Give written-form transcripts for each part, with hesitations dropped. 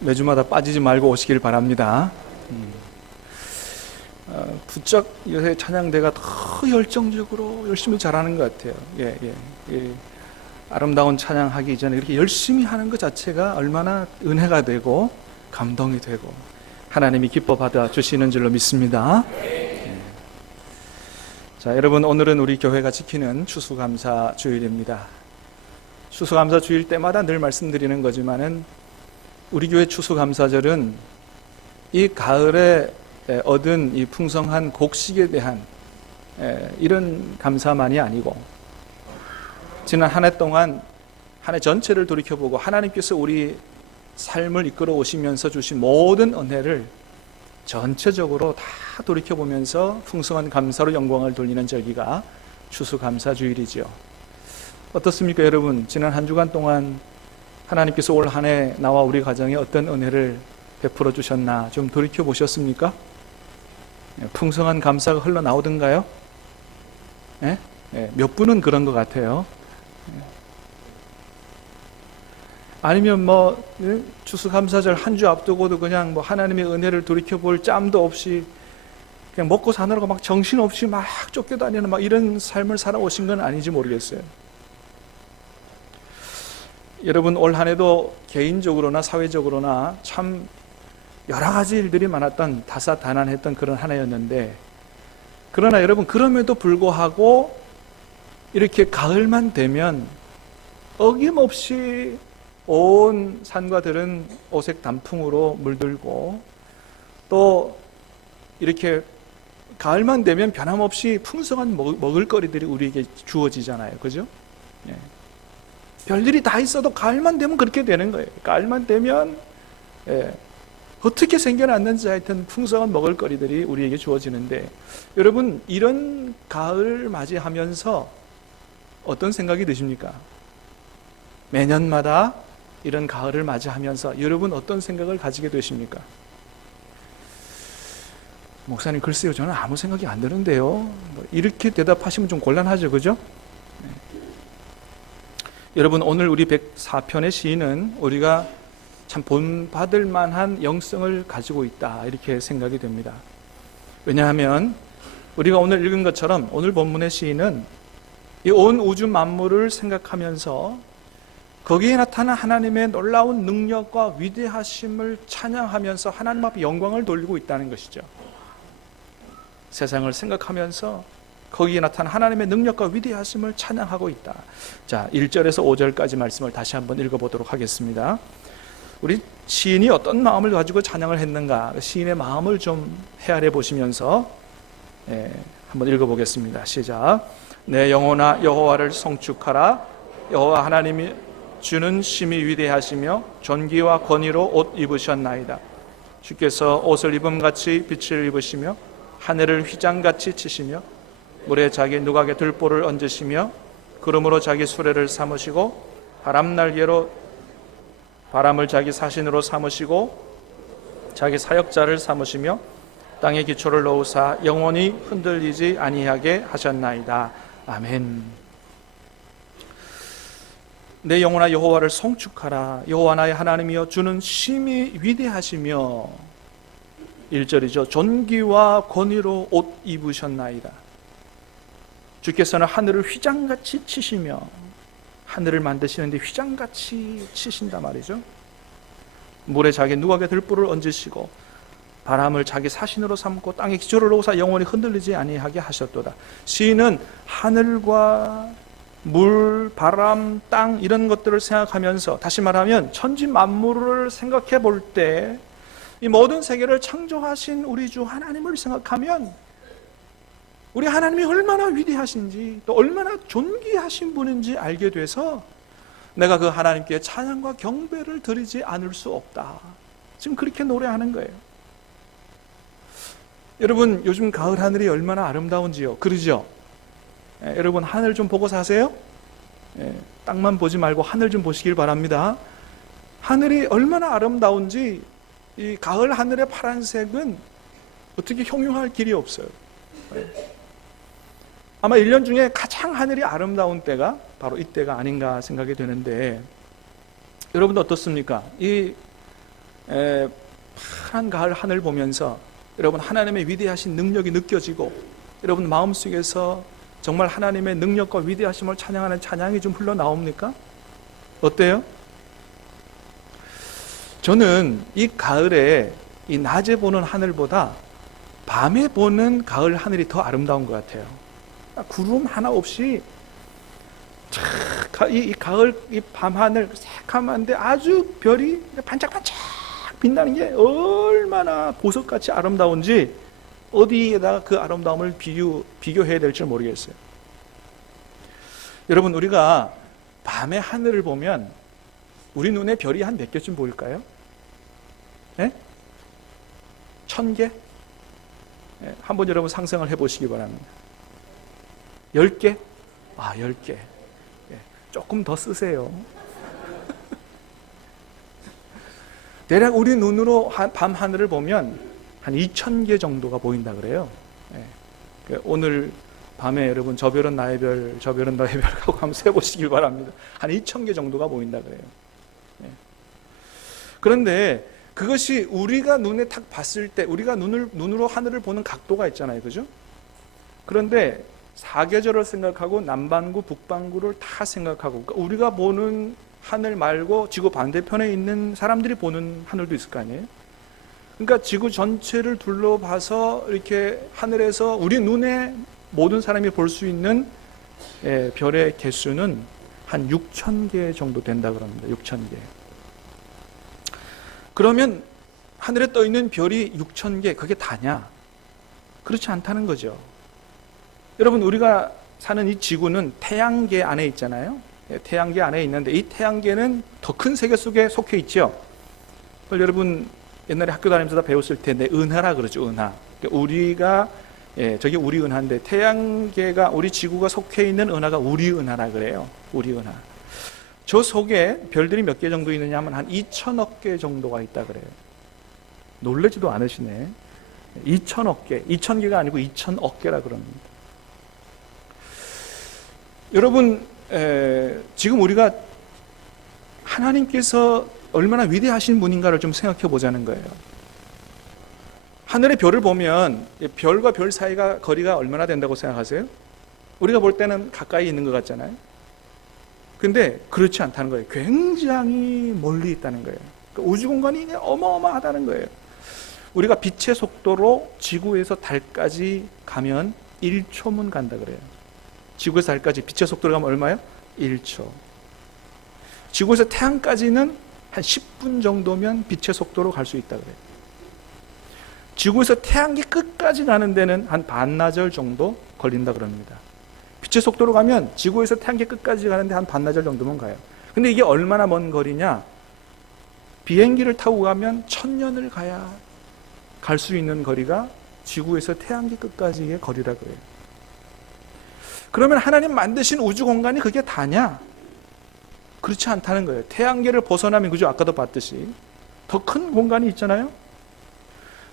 매주마다 빠지지 말고 오시길 바랍니다. 부쩍 요새 찬양대가 더 열정적으로 열심히 잘하는 것 같아요. 아름다운 찬양하기 전에 이렇게 열심히 하는 것 자체가 얼마나 은혜가 되고 감동이 되고 하나님이 기뻐 받아 주시는 줄로 믿습니다. 자, 여러분, 오늘은 우리 교회가 지키는 추수감사 주일입니다. 추수감사 주일 때마다 늘 말씀드리는 거지만은 우리 교회 추수감사절은 이 가을에 얻은 이 풍성한 곡식에 대한 이런 감사만이 아니고 지난 한 해 동안 한 해 전체를 돌이켜보고 하나님께서 우리 삶을 이끌어 오시면서 주신 모든 은혜를 전체적으로 다 돌이켜보면서 풍성한 감사로 영광을 돌리는 절기가 추수감사주일이지요. 어떻습니까, 여러분? 지난 한 주간 동안 하나님께서 올 한 해 나와 우리 가정에 어떤 은혜를 베풀어 주셨나 좀 돌이켜보셨습니까? 풍성한 감사가 흘러나오던가요? 몇 분은 그런 것 같아요. 아니면 추수감사절 한 주 앞두고도 그냥 하나님의 은혜를 돌이켜볼 짬도 없이 그냥 먹고 사느라고 막 정신없이 막 쫓겨다니는 이런 삶을 살아오신 건 아닌지 모르겠어요. 여러분, 올 한 해도 개인적으로나 사회적으로나 참 여러 가지 일들이 많았던 다사다난했던 그런 한 해였는데, 그러나 여러분, 그럼에도 불구하고 이렇게 가을만 되면 어김없이 온 산과 들은 오색 단풍으로 물들고, 또 이렇게 가을만 되면 변함없이 풍성한 먹을거리들이 우리에게 주어지잖아요. 그죠? 별일이 다 있어도 가을만 되면 그렇게 되는 거예요. 가을만 되면 어떻게 생겨났는지 하여튼 풍성한 먹을거리들이 우리에게 주어지는데, 여러분, 이런 가을 맞이하면서 어떤 생각이 드십니까? 매년마다 이런 가을을 맞이하면서 여러분 어떤 생각을 가지게 되십니까? 목사님, 글쎄요, 저는 아무 생각이 안 드는데요. 이렇게 대답하시면 좀 곤란하죠, 그죠? 여러분, 오늘 우리 104편의 시인은 우리가 참 본받을 만한 영성을 가지고 있다, 이렇게 생각이 됩니다. 왜냐하면 우리가 오늘 읽은 것처럼 오늘 본문의 시인은 이 온 우주 만물을 생각하면서 거기에 나타난 하나님의 놀라운 능력과 위대하심을 찬양하면서 하나님 앞에 영광을 돌리고 있다는 것이죠. 세상을 생각하면서 거기에 나타난 하나님의 능력과 위대하심을 찬양하고 있다. 자, 1절에서 5절까지 말씀을 다시 한번 읽어보도록 하겠습니다. 우리 시인이 어떤 마음을 가지고 찬양을 했는가, 시인의 마음을 좀 헤아려 보시면서 한번 읽어보겠습니다. 시작. 내 영혼아 여호와를 송축하라. 여호와 하나님이 주는 심히 위대하시며 존귀와 권위로 옷 입으셨나이다. 주께서 옷을 입음같이 빛을 입으시며 하늘을 휘장같이 치시며 물에 자기 누각에 들보를 얹으시며 구름으로 자기 수레를 삼으시고 바람날개로 바람을 자기 사신으로 삼으시고 자기 사역자를 삼으시며 땅에 기초를 놓으사 영원히 흔들리지 아니하게 하셨나이다. 아멘. 내 영혼아 여호와를 송축하라. 여호와 나의 하나님이여 주는 심히 위대하시며 1절이죠. 존귀와 권위로 옷 입으셨나이다. 주께서는 하늘을 휘장같이 치시며, 하늘을 만드시는데 휘장같이 치신단 말이죠. 물에 자기 누각에 들보를 얹으시고 바람을 자기 사신으로 삼고 땅에 기초를 놓으사 영원히 흔들리지 아니하게 하셨도다. 시인은 하늘과 물, 바람, 땅 이런 것들을 생각하면서, 다시 말하면 천지 만물을 생각해 볼 때 이 모든 세계를 창조하신 우리 주 하나님을 생각하면 우리 하나님이 얼마나 위대하신지 또 얼마나 존귀하신 분인지 알게 돼서 내가 그 하나님께 찬양과 경배를 드리지 않을 수 없다. 지금 그렇게 노래하는 거예요. 여러분, 요즘 가을 하늘이 얼마나 아름다운지요. 그러죠? 여러분, 하늘 좀 보고 사세요. 땅만 보지 말고 하늘 좀 보시길 바랍니다. 하늘이 얼마나 아름다운지 이 가을 하늘의 파란색은 어떻게 형용할 길이 없어요. 아마 1년 중에 가장 하늘이 아름다운 때가 바로 이때가 아닌가 생각이 되는데, 여러분도 어떻습니까? 이 파란 가을 하늘 보면서 여러분 하나님의 위대하신 능력이 느껴지고 여러분 마음속에서 정말 하나님의 능력과 위대하심을 찬양하는 찬양이 좀 흘러나옵니까? 어때요? 저는 이 가을에 이 낮에 보는 하늘보다 밤에 보는 가을 하늘이 더 아름다운 것 같아요. 구름 하나 없이 이 가을 이 밤하늘 새카만데 아주 별이 반짝반짝 빛나는 게 얼마나 보석같이 아름다운지 어디에다가 그 아름다움을 비교해야 될지 모르겠어요. 여러분, 우리가 밤에 하늘을 보면 우리 눈에 별이 한 몇 개쯤 보일까요? 네? 1000개? 네, 한번 여러분 상상을 해보시기 바랍니다. 10개? 10개. 네, 조금 더 쓰세요. 대략 우리 눈으로 밤 하늘을 보면 한 2000개 정도가 보인다 그래요. 네. 오늘 밤에 여러분 저 별은 나의 별, 저 별은 너의 별 하고 한번 세보시길 바랍니다. 한 2000개 정도가 보인다 그래요. 네. 그런데 그것이 우리가 눈에 딱 봤을 때 우리가 눈으로 하늘을 보는 각도가 있잖아요. 그죠? 그런데 사계절을 생각하고 남반구, 북반구를 다 생각하고 그러니까 우리가 보는 하늘 말고 지구 반대편에 있는 사람들이 보는 하늘도 있을 거 아니에요? 그러니까 지구 전체를 둘러봐서 이렇게 하늘에서 우리 눈에 모든 사람이 볼 수 있는 별의 개수는 한 6000개 정도 된다 그럽니다. 6000개. 그러면 하늘에 떠 있는 별이 6000개, 그게 다냐? 그렇지 않다는 거죠. 여러분, 우리가 사는 이 지구는 태양계 안에 있잖아요. 태양계 안에 있는데 이 태양계는 더 큰 세계 속에 속해 있죠. 그걸 여러분 옛날에 학교 다니면서 다 배웠을 텐데 은하라 그러죠. 은하. 그러니까 우리가 저게 우리 은하인데 태양계가 우리 지구가 속해 있는 은하가 우리 은하라 그래요. 우리 은하. 저 속에 별들이 몇 개 정도 있느냐 하면 한 2000억 개 정도가 있다 그래요. 놀라지도 않으시네. 2000억 개. 2000개가 아니고 2000억 개라 그럽니다. 여러분, 지금 우리가 하나님께서 얼마나 위대하신 분인가를 좀 생각해 보자는 거예요. 하늘의 별을 보면 별과 별 사이가 거리가 얼마나 된다고 생각하세요? 우리가 볼 때는 가까이 있는 것 같잖아요. 근데 그렇지 않다는 거예요. 굉장히 멀리 있다는 거예요. 그러니까 우주 공간이 어마어마하다는 거예요. 우리가 빛의 속도로 지구에서 달까지 가면 1초면 간다 그래요. 지구에서 달까지 빛의 속도로 가면 얼마요? 1초. 지구에서 태양까지는 한 10분 정도면 빛의 속도로 갈 수 있다 그래요. 지구에서 태양계 끝까지 가는 데는 한 반나절 정도 걸린다 그럽니다. 빛의 속도로 가면 지구에서 태양계 끝까지 가는데 한 반나절 정도면 가요. 근데 이게 얼마나 먼 거리냐? 비행기를 타고 가면 1000년을 가야 갈 수 있는 거리가 지구에서 태양계 끝까지의 거리라 그래요. 그러면 하나님 만드신 우주 공간이 그게 다냐? 그렇지 않다는 거예요. 태양계를 벗어나면, 그죠? 아까도 봤듯이 더 큰 공간이 있잖아요.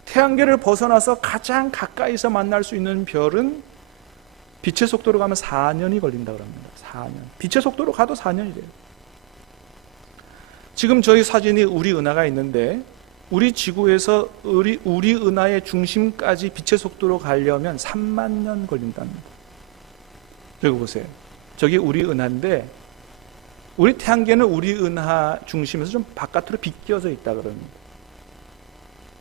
태양계를 벗어나서 가장 가까이서 만날 수 있는 별은 빛의 속도로 가면 4년이 걸린다고 합니다. 4년. 빛의 속도로 가도 4년이래요. 지금 저희 사진이 우리 은하가 있는데 우리 지구에서 우리 은하의 중심까지 빛의 속도로 가려면 3만 년 걸린답니다. 저기 보세요. 저기 우리 은하인데 우리 태양계는 우리 은하 중심에서 좀 바깥으로 비껴져 있다 그럽니다.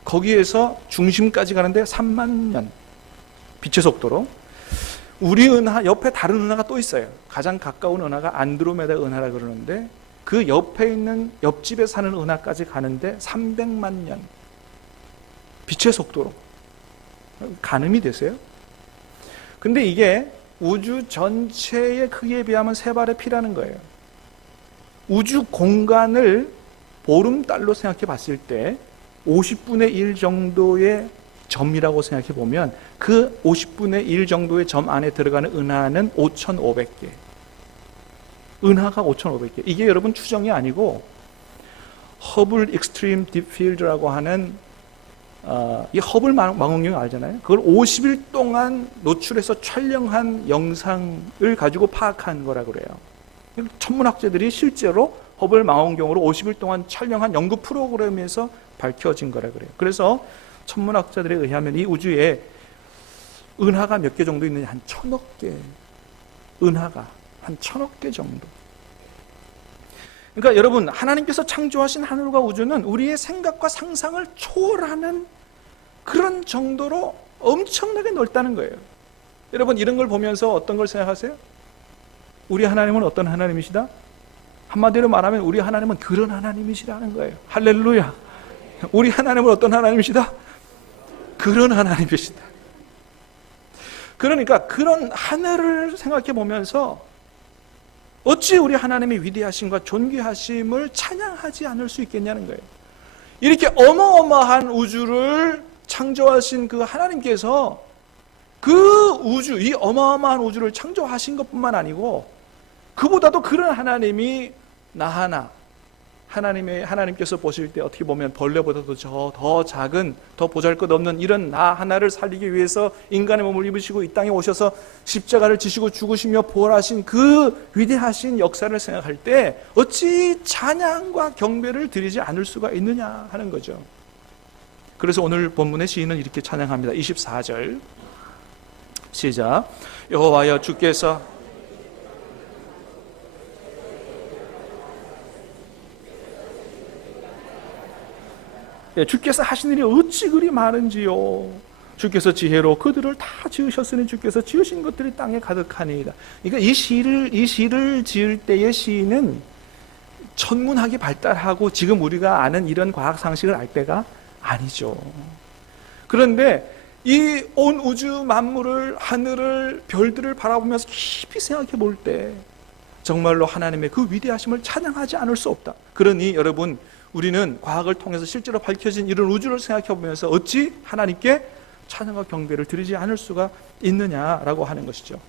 거기에서 중심까지 가는데 3만 년 빛의 속도로. 우리 은하 옆에 다른 은하가 또 있어요. 가장 가까운 은하가 안드로메다 은하라 그러는데 그 옆에 있는 옆집에 사는 은하까지 가는데 300만 년 빛의 속도로. 가늠이 되세요? 근데 이게 우주 전체의 크기에 비하면 세 발의 피라는 거예요. 우주 공간을 보름달로 생각해 봤을 때 50분의 1 정도의 점이라고 생각해 보면 그 50분의 1 정도의 점 안에 들어가는 은하는 5,500개. 은하가 5,500개. 이게 여러분 추정이 아니고 허블 익스트림 딥필드라고 하는 이 허블 망원경 알잖아요. 그걸 50일 동안 노출해서 촬영한 영상을 가지고 파악한 거라 그래요. 천문학자들이 실제로 허블 망원경으로 50일 동안 촬영한 연구 프로그램에서 밝혀진 거라 그래요. 그래서 천문학자들에 의하면 이 우주에 은하가 몇 개 정도 있느냐, 한 1000억 개. 은하가 한 1000억 개 정도. 그러니까 여러분, 하나님께서 창조하신 하늘과 우주는 우리의 생각과 상상을 초월하는 그런 정도로 엄청나게 넓다는 거예요. 여러분, 이런 걸 보면서 어떤 걸 생각하세요? 우리 하나님은 어떤 하나님이시다? 한마디로 말하면 우리 하나님은 그런 하나님이시라는 거예요. 할렐루야. 우리 하나님은 어떤 하나님이시다? 그런 하나님이시다. 그러니까 그런 하늘을 생각해 보면서 어찌 우리 하나님의 위대하심과 존귀하심을 찬양하지 않을 수 있겠냐는 거예요. 이렇게 어마어마한 우주를 창조하신 그 하나님께서 그 우주, 이 어마어마한 우주를 창조하신 것뿐만 아니고 그보다도 그런 하나님이 나 하나, 하나님께서 보실 때 어떻게 보면 벌레보다도 더 작은, 더 보잘것없는 이런 나 하나를 살리기 위해서 인간의 몸을 입으시고 이 땅에 오셔서 십자가를 지시고 죽으시며 부활하신 그 위대하신 역사를 생각할 때 어찌 찬양과 경배를 드리지 않을 수가 있느냐 하는 거죠. 그래서 오늘 본문의 시인은 이렇게 찬양합니다. 24절 시작. 여호와여 주께서 주께서 하신 일이 어찌 그리 많은지요. 주께서 지혜로 그들을 다 지으셨으니 주께서 지으신 것들이 땅에 가득하니이다. 그러니까 이 시를 지을 때의 시인은 천문학이 발달하고 지금 우리가 아는 이런 과학 상식을 알 때가 아니죠. 그런데 이 온 우주 만물을, 하늘을, 별들을 바라보면서 깊이 생각해 볼 때 정말로 하나님의 그 위대하심을 찬양하지 않을 수 없다. 그러니 여러분, 우리는 과학을 통해서 실제로 밝혀진 이런 우주를 생각해 보면서 어찌 하나님께 찬양과 경배를 드리지 않을 수가 있느냐라고 하는 것이죠.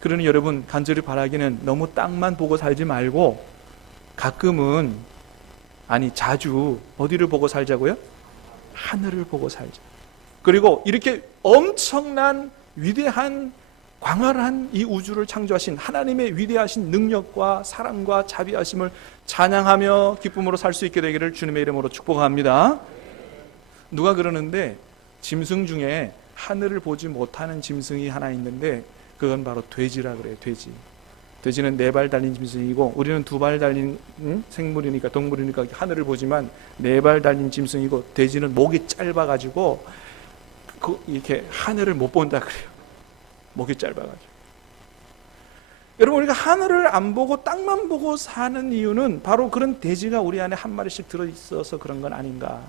그러니 여러분, 간절히 바라기는 너무 땅만 보고 살지 말고 가끔은, 아니 자주 어디를 보고 살자고요? 하늘을 보고 살자. 그리고 이렇게 엄청난 위대한 광활한 이 우주를 창조하신 하나님의 위대하신 능력과 사랑과 자비하심을 찬양하며 기쁨으로 살 수 있게 되기를 주님의 이름으로 축복합니다. 누가 그러는데 짐승 중에 하늘을 보지 못하는 짐승이 하나 있는데 그건 바로 돼지라 그래요. 돼지는 4발 달린 짐승이고 우리는 2발 달린 생물이니까, 동물이니까 하늘을 보지만 4발 달린 짐승이고, 돼지는 목이 짧아가지고 이렇게 하늘을 못 본다 그래요. 목이 짧아가지고. 여러분, 우리가 하늘을 안 보고 땅만 보고 사는 이유는 바로 그런 돼지가 우리 안에 한 마리씩 들어있어서 그런 건 아닌가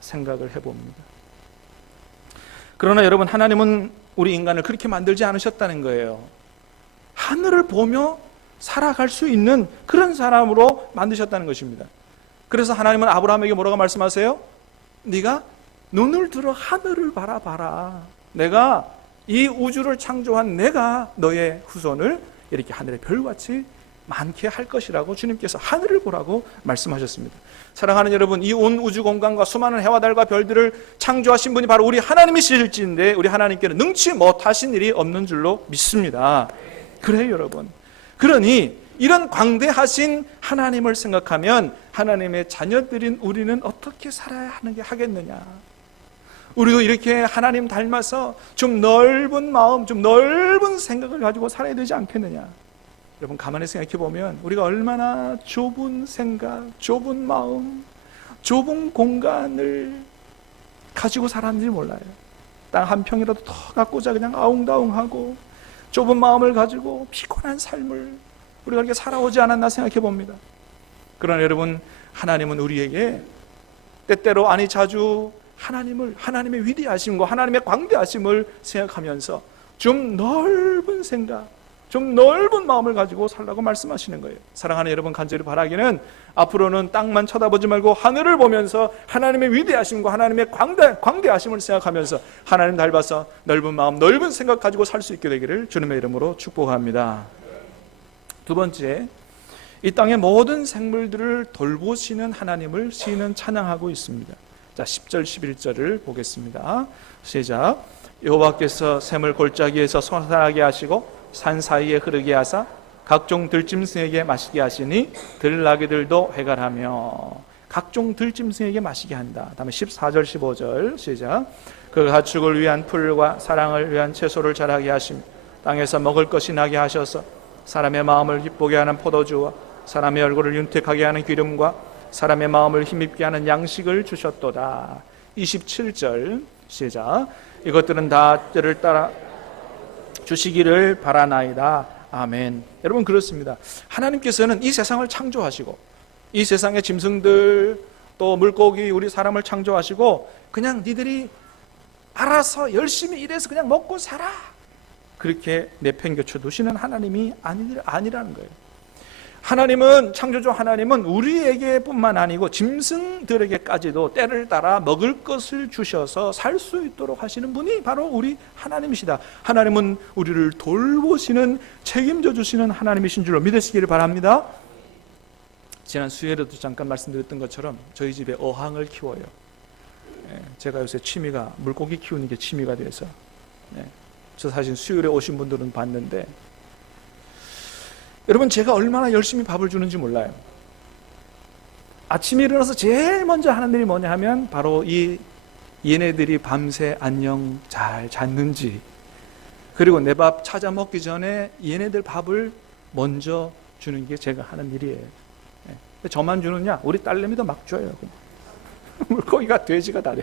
생각을 해봅니다. 그러나 여러분, 하나님은 우리 인간을 그렇게 만들지 않으셨다는 거예요. 하늘을 보며 살아갈 수 있는 그런 사람으로 만드셨다는 것입니다. 그래서 하나님은 아브라함에게 뭐라고 말씀하세요? 네가 눈을 들어 하늘을 바라봐라. 내가 이 우주를 창조한 내가 너의 후손을 이렇게 하늘의 별같이 많게 할 것이라고 주님께서 하늘을 보라고 말씀하셨습니다. 사랑하는 여러분, 이 온 우주 공간과 수많은 해와 달과 별들을 창조하신 분이 바로 우리 하나님이실진데 우리 하나님께는 능치 못하신 일이 없는 줄로 믿습니다. 그래요 여러분. 그러니 이런 광대하신 하나님을 생각하면 하나님의 자녀들인 우리는 어떻게 살아야 하는 게 하겠느냐. 우리도 이렇게 하나님 닮아서 좀 넓은 마음, 좀 넓은 생각을 가지고 살아야 되지 않겠느냐. 여러분, 가만히 생각해 보면 우리가 얼마나 좁은 생각, 좁은 마음, 좁은 공간을 가지고 살았는지 몰라요. 땅 한 평이라도 더 갖고자 그냥 아웅다웅하고 좁은 마음을 가지고 피곤한 삶을 우리가 이렇게 살아오지 않았나 생각해 봅니다. 그러나 여러분, 하나님은 우리에게 때때로, 아니 자주 하나님의 위대하심과 하나님의 광대하심을 생각하면서 좀 넓은 생각, 좀 넓은 마음을 가지고 살라고 말씀하시는 거예요. 사랑하는 여러분, 간절히 바라기는 앞으로는 땅만 쳐다보지 말고 하늘을 보면서 하나님의 위대하심과 하나님의 광대하심을 생각하면서 하나님 닮아서 넓은 마음, 넓은 생각 가지고 살 수 있게 되기를 주님의 이름으로 축복합니다. 두 번째, 이 땅의 모든 생물들을 돌보시는 하나님을 시인은 찬양하고 있습니다. 자, 10절 11절을 보겠습니다. 시작. 여호와께서 샘을 골짜기에서 솟아나게 하시고 산 사이에 흐르게 하사 각종 들짐승에게 마시게 하시니 들나귀들도 회갈하며. 각종 들짐승에게 마시게 한다. 다음에 14절 15절 시작. 그 가축을 위한 풀과 사랑을 위한 채소를 자라게 하시며 땅에서 먹을 것이 나게 하셔서 사람의 마음을 기쁘게 하는 포도주와 사람의 얼굴을 윤택하게 하는 기름과 사람의 마음을 힘입게 하는 양식을 주셨도다. 27절 시작. 이것들은 다 때를 따라 주시기를 바라나이다. 아멘. 여러분 그렇습니다. 하나님께서는 이 세상을 창조하시고 이 세상의 짐승들 또 물고기 우리 사람을 창조하시고 그냥 니들이 알아서 열심히 일해서 그냥 먹고 살아 그렇게 내팽개쳐 두시는 하나님이 아니라는 거예요. 하나님은 창조주 하나님은 우리에게 뿐만 아니고 짐승들에게까지도 때를 따라 먹을 것을 주셔서 살 수 있도록 하시는 분이 바로 우리 하나님이시다. 하나님은 우리를 돌보시는 책임져 주시는 하나님이신 줄로 믿으시기를 바랍니다. 지난 수요일에도 잠깐 말씀드렸던 것처럼 저희 집에 어항을 키워요. 제가 요새 취미가 물고기 키우는 게 취미가 돼서 저 사실 수요일에 오신 분들은 봤는데 여러분 제가 얼마나 열심히 밥을 주는지 몰라요. 아침에 일어나서 제일 먼저 하는 일이 뭐냐 하면 바로 얘네들이 밤새 안녕 잘 잤는지 그리고 내 밥 찾아 먹기 전에 얘네들 밥을 먼저 주는 게 제가 하는 일이에요. 저만 주느냐? 우리 딸내미도 막 줘요. 물고기가 돼지가 다려.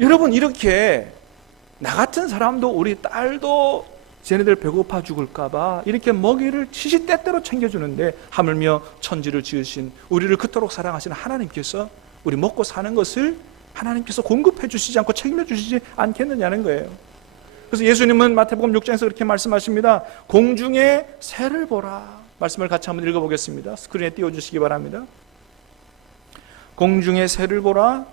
여러분 이렇게 나 같은 사람도 우리 딸도 쟤네들 배고파 죽을까봐 이렇게 먹이를 시시때때로 챙겨주는데 하물며 천지를 지으신 우리를 그토록 사랑하시는 하나님께서 우리 먹고 사는 것을 하나님께서 공급해 주시지 않고 책임져 주시지 않겠느냐는 거예요. 그래서 예수님은 마태복음 6장에서 그렇게 말씀하십니다. 공중의 새를 보라. 말씀을 같이 한번 읽어보겠습니다. 스크린에 띄워주시기 바랍니다. 공중의 새를 보라.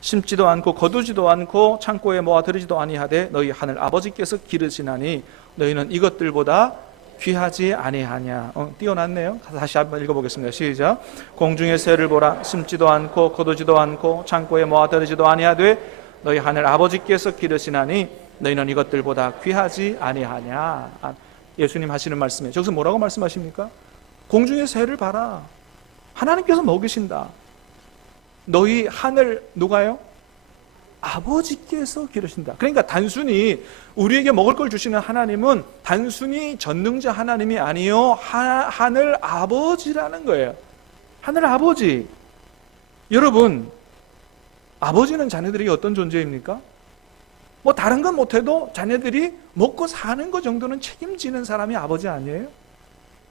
심지도 않고 거두지도 않고 창고에 모아들이지도 아니하되 너희 하늘 아버지께서 기르시나니 너희는 이것들보다 귀하지 아니하냐. 띄워놨네요. 다시 한번 읽어보겠습니다. 시작. 공중의 새를 보라. 심지도 않고 거두지도 않고 창고에 모아들이지도 아니하되 너희 하늘 아버지께서 기르시나니 너희는 이것들보다 귀하지 아니하냐. 예수님 하시는 말씀이에요. 저기서 뭐라고 말씀하십니까? 공중의 새를 봐라. 하나님께서 먹이신다. 너희 하늘 누가요? 아버지께서 기르신다. 그러니까 단순히 우리에게 먹을 걸 주시는 하나님은 단순히 전능자 하나님이 아니요 하늘 아버지라는 거예요. 하늘 아버지. 여러분 아버지는 자녀들이 어떤 존재입니까? 뭐 다른 건 못해도 자녀들이 먹고 사는 것 정도는 책임지는 사람이 아버지 아니에요?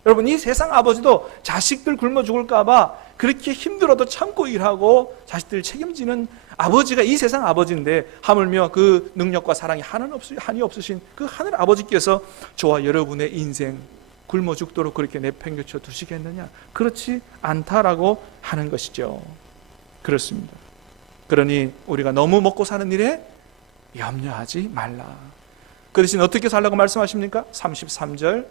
여러분 이 세상 아버지도 자식들 굶어 죽을까 봐 그렇게 힘들어도 참고 일하고 자식들 책임지는 아버지가 이 세상 아버지인데 하물며 그 능력과 사랑이 한이 없으신 그 하늘 아버지께서 저와 여러분의 인생 굶어 죽도록 그렇게 내팽개쳐 두시겠느냐? 그렇지 않다라고 하는 것이죠. 그렇습니다. 그러니 우리가 너무 먹고 사는 일에 염려하지 말라. 그 대신 어떻게 살라고 말씀하십니까? 33절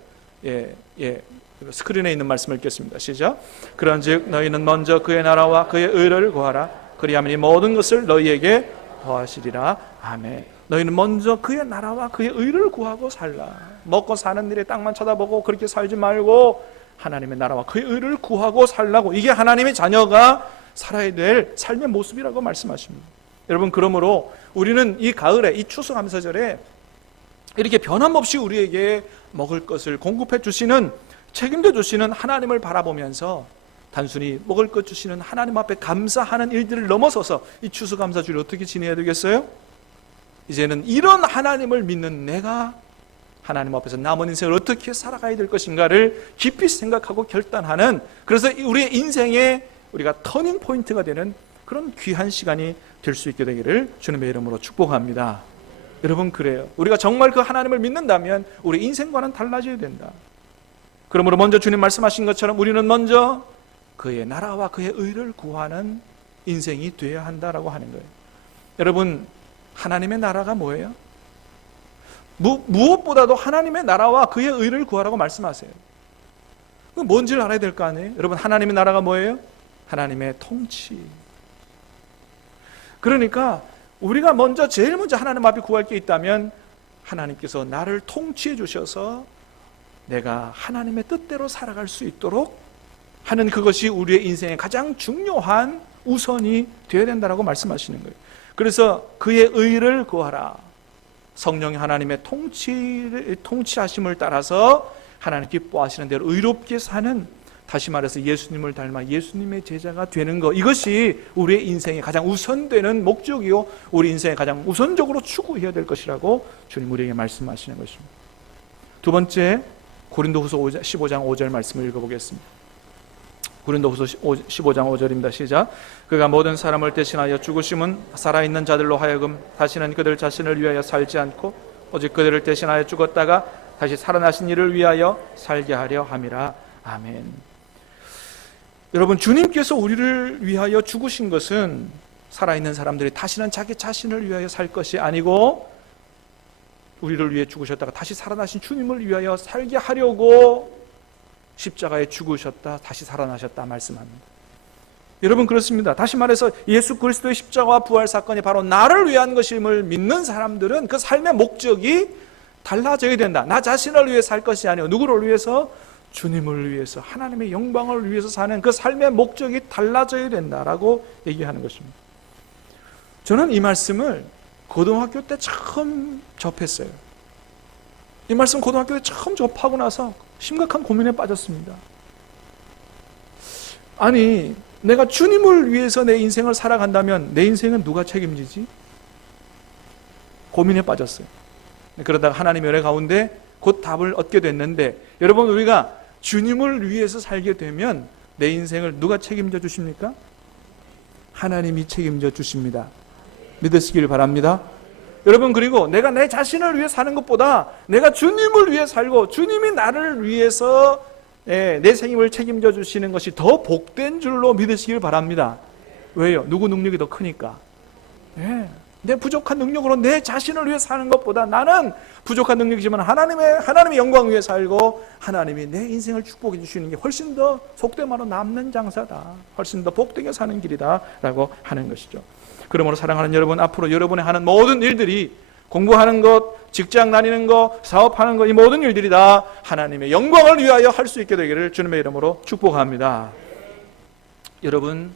스크린에 있는 말씀을 읽겠습니다. 시작. 그런즉 너희는 먼저 그의 나라와 그의 의를 구하라. 그리하면 이 모든 것을 너희에게 더하시리라. 아멘. 너희는 먼저 그의 나라와 그의 의를 구하고 살라. 먹고 사는 일에 땅만 쳐다보고 그렇게 살지 말고 하나님의 나라와 그의 의를 구하고 살라고. 이게 하나님의 자녀가 살아야 될 삶의 모습이라고 말씀하십니다. 여러분 그러므로 우리는 이 가을에 이 추수감사절에 이렇게 변함없이 우리에게 먹을 것을 공급해 주시는 책임져 주시는 하나님을 바라보면서 단순히 먹을 것 주시는 하나님 앞에 감사하는 일들을 넘어서서 이 추수감사주를 어떻게 지내야 되겠어요? 이제는 이런 하나님을 믿는 내가 하나님 앞에서 남은 인생을 어떻게 살아가야 될 것인가를 깊이 생각하고 결단하는, 그래서 우리의 인생에 우리가 터닝 포인트가 되는 그런 귀한 시간이 될 수 있게 되기를 주님의 이름으로 축복합니다. 여러분 그래요. 우리가 정말 그 하나님을 믿는다면 우리 인생과는 달라져야 된다. 그러므로 먼저 주님 말씀하신 것처럼 우리는 먼저 그의 나라와 그의 의를 구하는 인생이 되어야 한다라고 하는 거예요. 여러분 하나님의 나라가 뭐예요? 무엇보다도 하나님의 나라와 그의 의를 구하라고 말씀하세요. 그건 뭔지를 알아야 될 거 아니에요? 여러분 하나님의 나라가 뭐예요? 하나님의 통치. 그러니까 우리가 제일 먼저 하나님 앞에 구할 게 있다면 하나님께서 나를 통치해 주셔서 내가 하나님의 뜻대로 살아갈 수 있도록 하는 그것이 우리의 인생의 가장 중요한 우선이 되어야 된다라고 말씀하시는 거예요. 그래서 그의 의를 구하라. 성령이 하나님의 통치하심을 따라서 하나님 기뻐하시는 대로 의롭게 사는, 다시 말해서 예수님을 닮아 예수님의 제자가 되는 것, 이것이 우리의 인생의 가장 우선되는 목적이요, 우리 인생의 가장 우선적으로 추구해야 될 것이라고 주님 우리에게 말씀하시는 것입니다. 두 번째, 고린도후서 15장 5절 말씀을 읽어보겠습니다. 고린도후서 15장 5절입니다. 시작. 그가 모든 사람을 대신하여 죽으심은 살아있는 자들로 하여금 다시는 그들 자신을 위하여 살지 않고 오직 그들을 대신하여 죽었다가 다시 살아나신 이를 위하여 살게 하려 함이라. 아멘. 여러분, 주님께서 우리를 위하여 죽으신 것은 살아있는 사람들이 다시는 자기 자신을 위하여 살 것이 아니고 우리를 위해 죽으셨다가 다시 살아나신 주님을 위하여 살게 하려고 십자가에 죽으셨다 다시 살아나셨다 말씀합니다. 여러분, 그렇습니다. 다시 말해서 예수 그리스도의 십자가와 부활 사건이 바로 나를 위한 것임을 믿는 사람들은 그 삶의 목적이 달라져야 된다. 나 자신을 위해 살 것이 아니고 누구를 위해서? 주님을 위해서, 하나님의 영광을 위해서 사는 그 삶의 목적이 달라져야 된다라고 얘기하는 것입니다. 저는 이 말씀을 고등학교 때 처음 접했어요. 이 말씀 고등학교 때 처음 접하고 나서 심각한 고민에 빠졌습니다. 아니, 내가 주님을 위해서 내 인생을 살아간다면 내 인생은 누가 책임지지? 고민에 빠졌어요. 그러다가 하나님의 은혜 가운데 곧 답을 얻게 됐는데, 여러분, 우리가 주님을 위해서 살게 되면 내 인생을 누가 책임져 주십니까? 하나님이 책임져 주십니다. 믿으시길 바랍니다. 여러분, 그리고 내가 내 자신을 위해 사는 것보다 내가 주님을 위해 살고 주님이 나를 위해서 내 생임을 책임져 주시는 것이 더 복된 줄로 믿으시길 바랍니다. 왜요? 누구 능력이 더 크니까. 내 부족한 능력으로 내 자신을 위해 사는 것보다 나는 부족한 능력이지만 하나님의 영광 위해 살고 하나님이 내 인생을 축복해 주시는 게 훨씬 더, 속된 말로 남는 장사다, 훨씬 더 복되게 사는 길이다 라고 하는 것이죠. 그러므로 사랑하는 여러분, 앞으로 여러분이 하는 모든 일들이, 공부하는 것, 직장 다니는 것, 사업하는 것, 이 모든 일들이 다 하나님의 영광을 위하여 할 수 있게 되기를 주님의 이름으로 축복합니다. 여러분,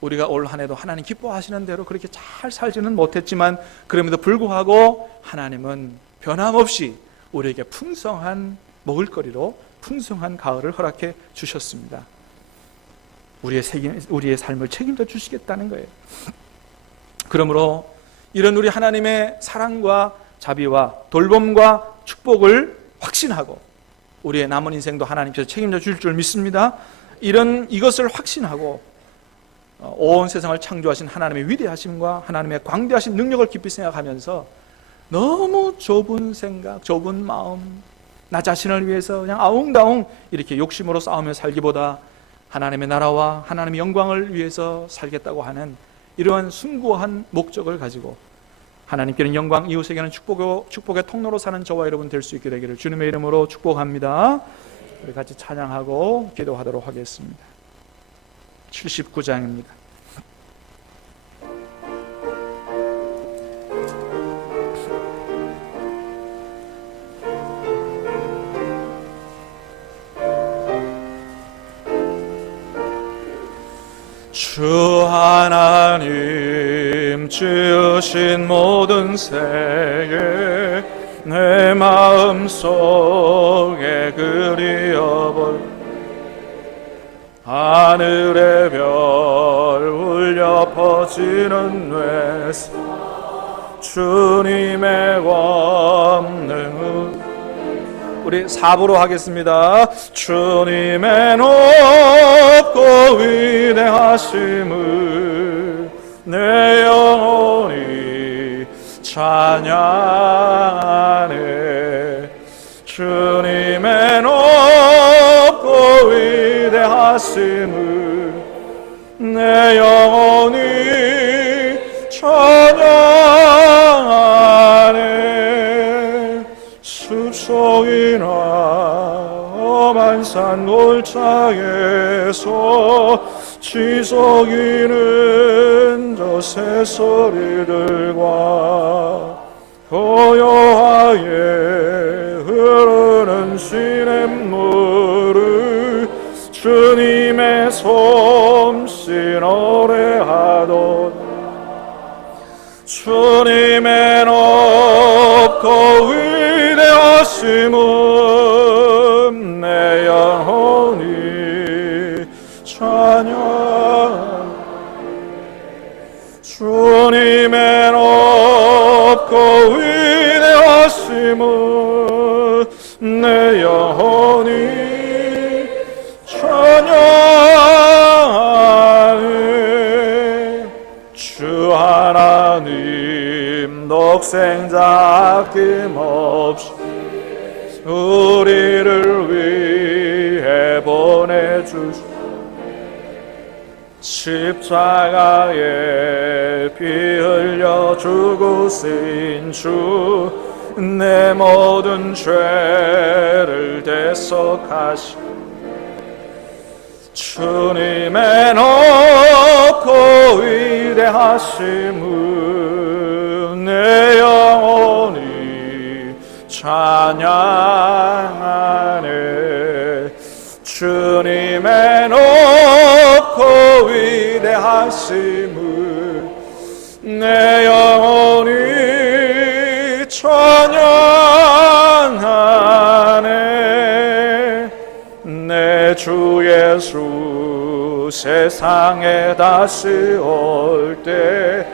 우리가 올 한 해도 하나님 기뻐하시는 대로 그렇게 잘 살지는 못했지만 그럼에도 불구하고 하나님은 변함없이 우리에게 풍성한 먹을거리로 풍성한 가을을 허락해 주셨습니다. 우리의 삶을 책임져 주시겠다는 거예요. 그러므로 이런 우리 하나님의 사랑과 자비와 돌봄과 축복을 확신하고 우리의 남은 인생도 하나님께서 책임져 줄 줄 믿습니다. 이것을 확신하고 온 세상을 창조하신 하나님의 위대하심과 하나님의 광대하신 능력을 깊이 생각하면서 너무 좁은 생각, 좁은 마음, 나 자신을 위해서 그냥 아웅다웅 이렇게 욕심으로 싸우며 살기보다 하나님의 나라와 하나님의 영광을 위해서 살겠다고 하는 이러한 숭고한 목적을 가지고 하나님께는 영광, 이웃에게는 축복의 통로로 사는 저와 여러분 될 수 있게 되기를 주님의 이름으로 축복합니다. 우리 같이 찬양하고 기도하도록 하겠습니다. 79장입니다. 주 하나님 지으신 모든 세계 내 마음속에 그리어볼 하늘의 별 울려 퍼지는 뇌 주님의 권능은 우리 4부로 하겠습니다. 주님의 높고 위대하심을 내 영혼이 찬양하네. 주님의 높고 위대하심을 내 영혼이 찬양하네. 숲속이나 험한 산 골짜기에서 지속이는 저 새소리들과 고요하게 흐르는 시냇물을 주님 노래하도다. 주님의 높고 위대하심은 내 영혼이 찬양. 주님의 높고 위대하심은 내 영혼이 찬양하네. 주 하나님 독생자 아낌없이 우리를 위해 보내주시 십자가에 피 흘려 죽으신 주 내 모든 죄를 대속하시 주님의 높고 위대하심은 내 영혼이 찬양하네. 주님의 높고 위대하심은 내 영혼이 찬양하네. 내 주 예수 세상에 다시 올 때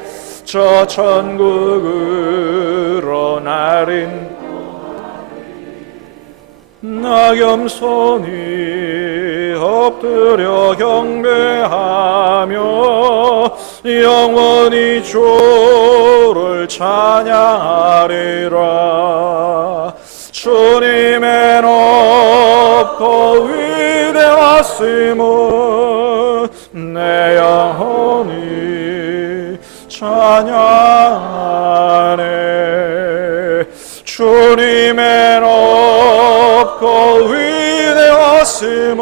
저 천국으로 나린 나 겸손히 엎드려 경배하며 영원히 주를 찬양하리라. 주님의 높고 위대하심은 내 영혼이 찬양하네. 주님의 높고 위대하심은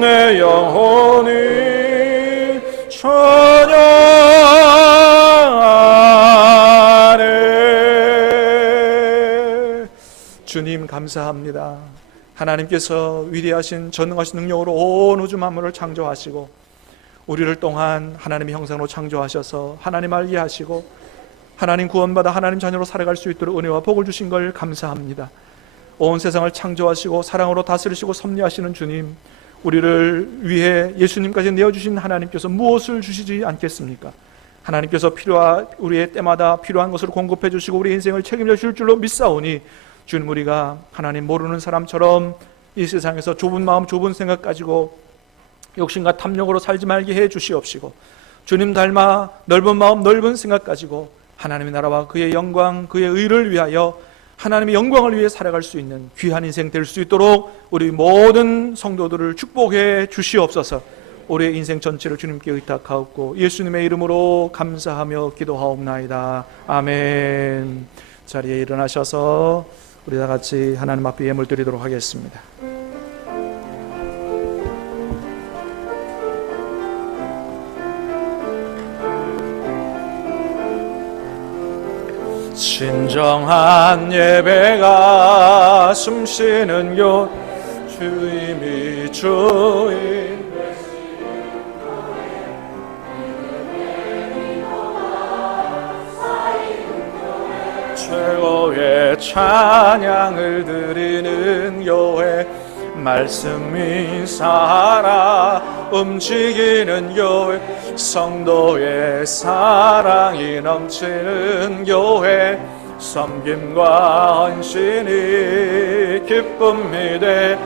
내 영혼이 찬양하네. 주님 감사합니다. 하나님께서 위대하신 전능하신 능력으로 온 우주 만물을 창조하시고 우리를 또한 하나님의 형상으로 창조하셔서 하나님 알게 하시고 하나님 구원받아 하나님 자녀로 살아갈 수 있도록 은혜와 복을 주신 걸 감사합니다. 온 세상을 창조하시고 사랑으로 다스리시고 섭리하시는 주님, 우리를 위해 예수님까지 내어주신 하나님께서 무엇을 주시지 않겠습니까? 하나님께서 우리의 때마다 필요한 것을 공급해 주시고 우리 인생을 책임져 주실 줄로 믿사오니 주님, 우리가 하나님 모르는 사람처럼 이 세상에서 좁은 마음 좁은 생각 가지고 욕심과 탐욕으로 살지 말게 해 주시옵시고 주님 닮아 넓은 마음 넓은 생각 가지고 하나님의 나라와 그의 영광 그의 의를 위하여 하나님의 영광을 위해 살아갈 수 있는 귀한 인생 될 수 있도록 우리 모든 성도들을 축복해 주시옵소서. 우리의 인생 전체를 주님께 의탁하옵고 예수님의 이름으로 감사하며 기도하옵나이다. 아멘. 자리에 일어나셔서 우리 다 같이 하나님 앞에 예물 드리도록 하겠습니다. 진정한 예배가 숨쉬는 곳 주님이 주인 최고의 찬양을 드리는 교회 말씀이 살아 움직이는 교회 성도의 사랑이 넘치는 교회 섬김과 헌신이 기쁨이 돼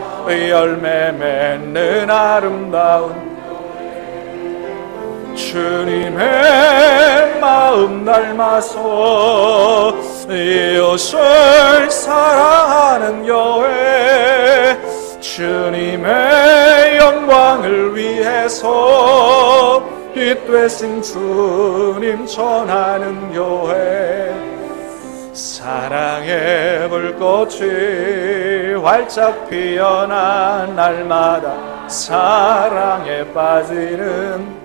열매 맺는 아름다운 주님의 마음 닮아서 이웃을 사랑하는 교회 주님의 영광을 위해서 빛 되신 주님 전하는 교회 사랑의 불꽃이 활짝 피어난 날마다 사랑에 빠지는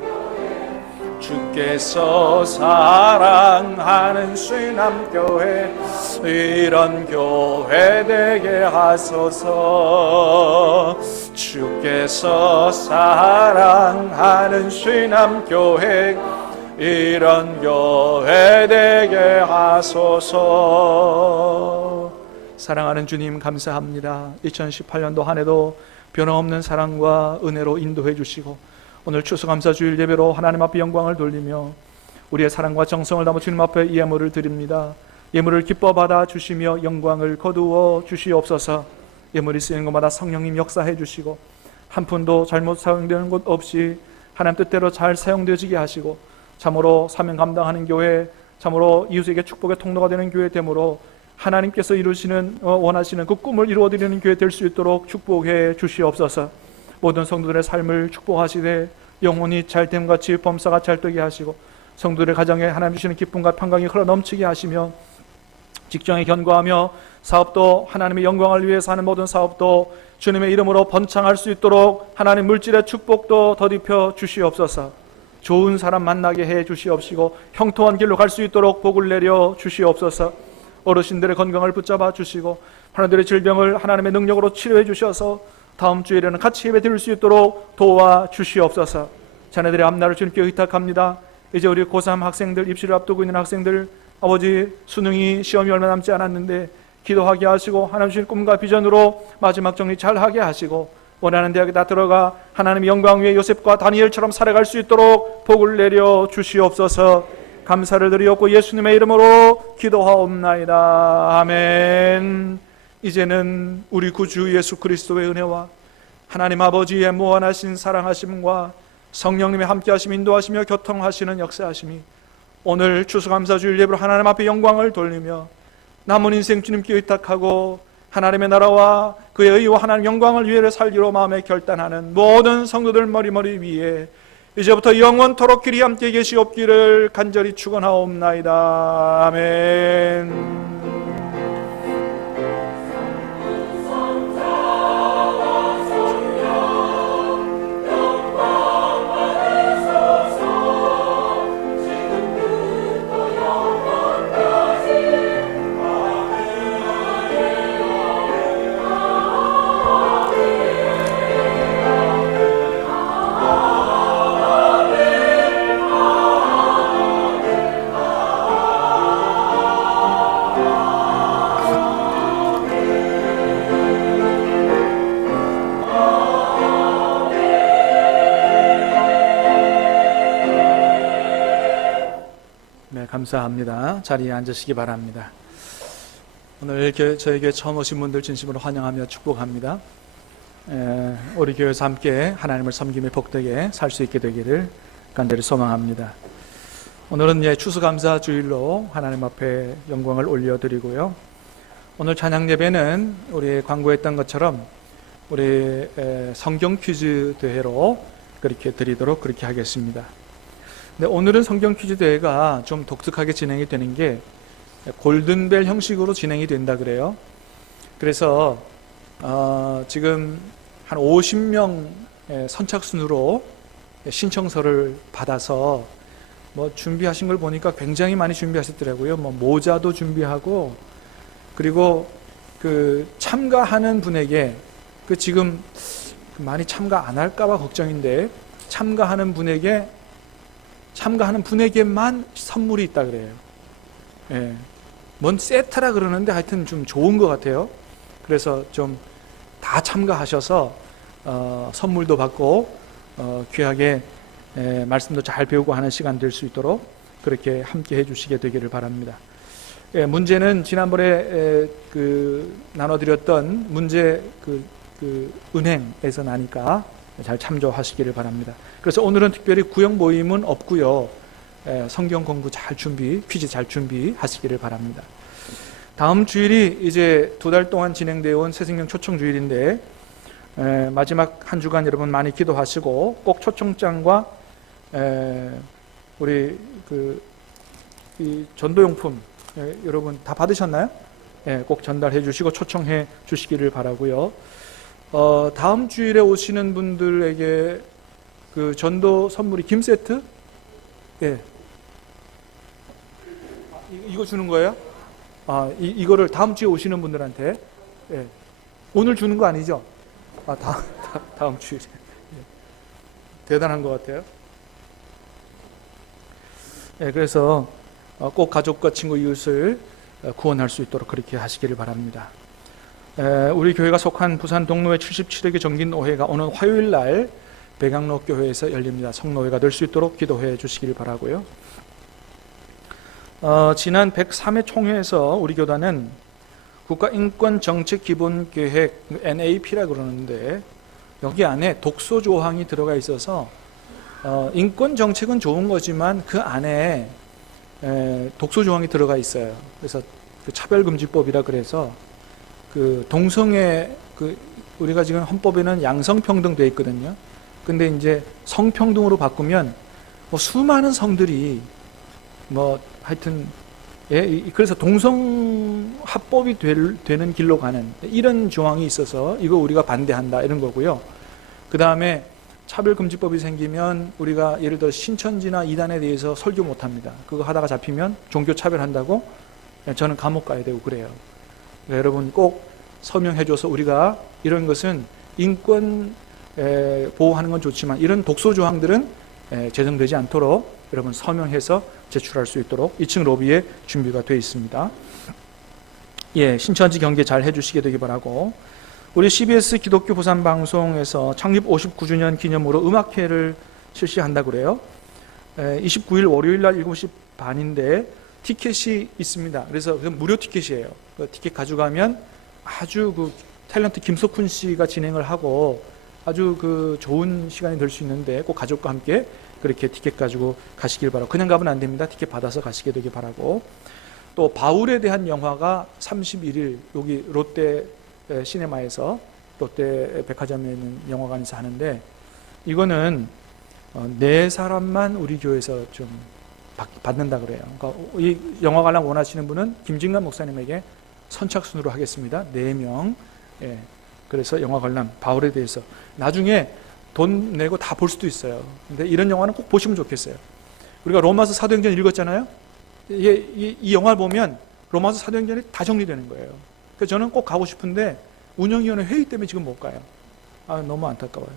주께서 사랑하는 신암교회 이런 교회 되게 하소서. 주께서 사랑하는 수남교회 이런 교회 되게 하소서. 사랑하는 주님 감사합니다. 2018년도 한 해도 변함없는 사랑과 은혜로 인도해 주시고 오늘 추수감사주일 예배로 하나님 앞에 영광을 돌리며 우리의 사랑과 정성을 담아 주님 앞에 예물을 드립니다. 예물을 기뻐 받아 주시며 영광을 거두어 주시옵소서. 예물이 쓰이는 것마다 성령님 역사해 주시고 한 푼도 잘못 사용되는 것 없이 하나님 뜻대로 잘 사용되어지게 하시고 참으로 사명 감당하는 교회, 참으로 이웃에게 축복의 통로가 되는 교회 되므로 하나님께서 이루시는 원하시는 그 꿈을 이루어드리는 교회 될 수 있도록 축복해 주시옵소서. 모든 성도들의 삶을 축복하시되 영혼이 잘됨 같이 범사가 잘되게 하시고 성도들의 가정에 하나님 주시는 기쁨과 평강이 흘러 넘치게 하시며 직장에 견고하며 사업도 하나님의 영광을 위해서 하는 모든 사업도 주님의 이름으로 번창할 수 있도록 하나님 물질의 축복도 더딥혀 주시옵소서. 좋은 사람 만나게 해 주시옵시고 형통한 길로 갈 수 있도록 복을 내려 주시옵소서. 어르신들의 건강을 붙잡아 주시고 하나님들의 질병을 하나님의 능력으로 치료해 주셔서 다음 주일에는 같이 예배 드릴 수 있도록 도와 주시옵소서. 자녀들의 앞날을 주님께 의탁합니다. 이제 우리 고3 학생들, 입시를 앞두고 있는 학생들, 아버지 수능이 시험이 얼마 남지 않았는데 기도하게 하시고 하나님 주신 꿈과 비전으로 마지막 정리 잘하게 하시고 원하는 대학에 다 들어가 하나님의 영광 위에 요셉과 다니엘처럼 살아갈 수 있도록 복을 내려 주시옵소서. 감사를 드리옵고 예수님의 이름으로 기도하옵나이다. 아멘. 이제는 우리 구주 예수 그리스도의 은혜와 하나님 아버지의 무한하신 사랑하심과 성령님의 함께하심 인도하시며 교통하시는 역사하심이 오늘 추수감사주일 예배로 하나님 앞에 영광을 돌리며 남은 인생 주님께 의탁하고 하나님의 나라와 그의 의와 하나님 영광을 위해 살기로 마음에 결단하는 모든 성도들 머리머리 위에 이제부터 영원토록 길이 함께 계시옵기를 간절히 축원하옵나이다. 아멘. 감사합니다. 자리에 앉으시기 바랍니다. 오늘 저희 교회 처음 오신 분들 진심으로 환영하며 축복합니다. 우리 교회에서 함께 하나님을 섬김에 복되게 살 수 있게 되기를 간절히 소망합니다. 오늘은 추수감사 주일로 하나님 앞에 영광을 올려드리고요. 오늘 찬양 예배는 우리 광고했던 것처럼 우리 성경 퀴즈 대회로 그렇게 드리도록 그렇게 하겠습니다. 네, 오늘은 성경 퀴즈 대회가 좀 독특하게 진행이 되는 게 골든벨 형식으로 진행이 된다 그래요. 그래서 지금 한 50명 선착순으로 신청서를 받아서 뭐 준비하신 걸 보니까 굉장히 많이 준비하셨더라고요. 뭐 모자도 준비하고 그리고 그 참가하는 분에게 그 지금 많이 참가 안 할까봐 걱정인데 참가하는 분에게만 선물이 있다 그래요. 예. 뭔 세트라 그러는데 하여튼 좀 좋은 것 같아요. 그래서 좀 다 참가하셔서 선물도 받고 귀하게 말씀도 잘 배우고 하는 시간 될 수 있도록 그렇게 함께 해주시게 되기를 바랍니다. 문제는 지난번에 나눠드렸던 문제 은행에서 나니까 잘 참조하시기를 바랍니다. 그래서 오늘은 특별히 구역 모임은 없고요. 성경 공부 잘 퀴즈 잘 준비하시기를 바랍니다. 다음 주일이 이제 2달 동안 진행되어 온 새생명 초청 주일인데 마지막 한 주간 여러분 많이 기도하시고 꼭 초청장과 우리 이 전도용품 여러분 다 받으셨나요? 꼭 전달해 주시고 초청해 주시기를 바라고요. 다음 주일에 오시는 분들에게 그 전도 선물이 김 세트? 이거 주는 거예요? 이거를 다음 주에 오시는 분들한테 오늘 주는 거 아니죠? 다음 주일에. 대단한 것 같아요. 그래서 꼭 가족과 친구 이웃을 구원할 수 있도록 그렇게 하시기를 바랍니다. 우리 교회가 속한 부산 동로회 77회기 정기노회가 오는 화요일 날 백양로 교회에서 열립니다. 성노회가 될 수 있도록 기도해 주시기를 바라고요. 지난 103회 총회에서 우리 교단은 국가인권정책기본계획 NAP라고 그러는데 여기 안에 독소 조항이 들어가 있어서 인권 정책은 좋은 거지만 그 안에 독소 조항이 들어가 있어요. 그래서 그 차별금지법이라 그래서 그 동성애 우리가 지금 헌법에는 양성평등 돼 있거든요. 근데 이제 성평등으로 바꾸면 뭐 수많은 성들이 뭐 하여튼 그래서 동성합법이 되는 길로 가는 이런 조항이 있어서 이거 우리가 반대한다 이런 거고요. 그 다음에 차별금지법이 생기면 우리가 예를 들어 신천지나 이단에 대해서 설교 못합니다. 그거 하다가 잡히면 종교차별한다고 저는 감옥 가야 되고 그래요. 그러니까 여러분 꼭 서명해줘서 우리가 이런 것은 인권 보호하는 건 좋지만 이런 독소 조항들은 제정되지 않도록 여러분 서명해서 제출할 수 있도록 2층 로비에 준비가 되어 있습니다. 신천지 경계 잘 해주시게 되기 바라고, 우리 CBS 기독교 부산 방송에서 창립 59주년 기념으로 음악회를 실시한다고 그래요. 29일 월요일 날 7시 반인데 티켓이 있습니다. 그래서 무료 티켓이에요. 그 티켓 가져가면 아주 그 탤런트 김석훈 씨가 진행을 하고 아주 그 좋은 시간이 될 수 있는데 꼭 가족과 함께 그렇게 티켓 가지고 가시길 바라고, 그냥 가면 안 됩니다. 티켓 받아서 가시게 되길 바라고, 또 바울에 대한 영화가 31일 여기 롯데 시네마에서 롯데 백화점에 있는 영화관에서 하는데 이거는 4사람만 우리 교회에서 좀 받는다 그래요. 그러니까 이 영화 관람 원하시는 분은 김진관 목사님에게 선착순으로 하겠습니다. 4명. 그래서 영화 관람 바울에 대해서 나중에 돈 내고 다 볼 수도 있어요. 근데 이런 영화는 꼭 보시면 좋겠어요. 우리가 로마서 사도행전 읽었잖아요. 이 영화를 보면 로마서 사도행전이 다 정리되는 거예요. 그래서 저는 꼭 가고 싶은데 운영위원회 회의 때문에 지금 못 가요. 너무 안타까워요.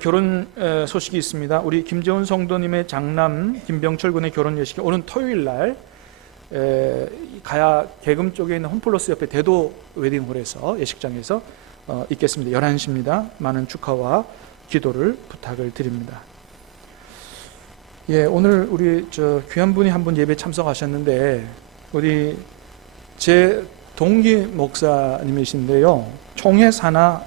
결혼 소식이 있습니다. 우리 김재훈 성도님의 장남 김병철 군의 결혼 예식이 오는 토요일 날 가야 개금 쪽에 있는 홈플러스 옆에 대도 웨딩홀에서 예식장에서 있겠습니다. 11시입니다. 많은 축하와 기도를 부탁을 드립니다. 오늘 우리 귀한 분이 한 분 예배 참석하셨는데 우리 제 동기 목사님이신데요. 총회 산하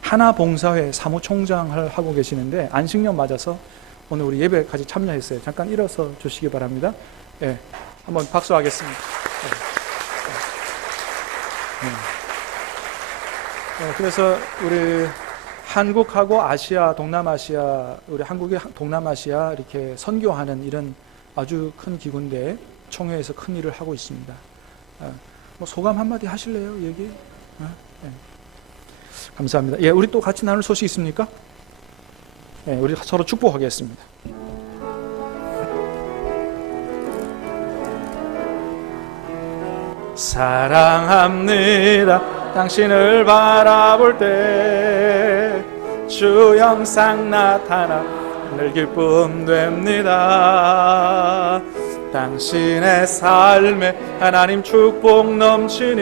하나봉사회 사무총장을 하고 계시는데 안식년 맞아서 오늘 우리 예배까지 참여했어요. 잠깐 일어서 주시기 바랍니다. 한번 박수하겠습니다. 그래서 우리 한국하고 아시아, 동남아시아, 우리 한국이 동남아시아 이렇게 선교하는 이런 아주 큰 기구인데 총회에서 큰 일을 하고 있습니다. 뭐 소감 한마디 하실래요? 얘기? 감사합니다. 우리 또 같이 나눌 소식 있습니까? 우리 서로 축복하겠습니다. 사랑합니다. 당신을 바라볼 때 주 영상 나타나 늘 기쁨 됩니다. 당신의 삶에 하나님 축복 넘치니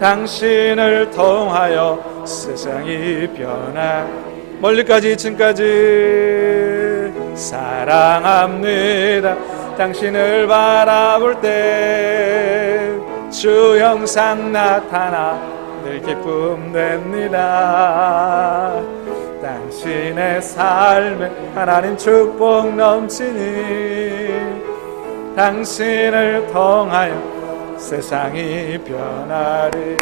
당신을 통하여 세상이 변화 멀리까지 2층까지 사랑합니다. 당신을 바라볼 때 주 영상 나타나 늘 기쁨 됩니다. 당신의 삶에 하나님 축복 넘치니 당신을 통하여 세상이 변하리.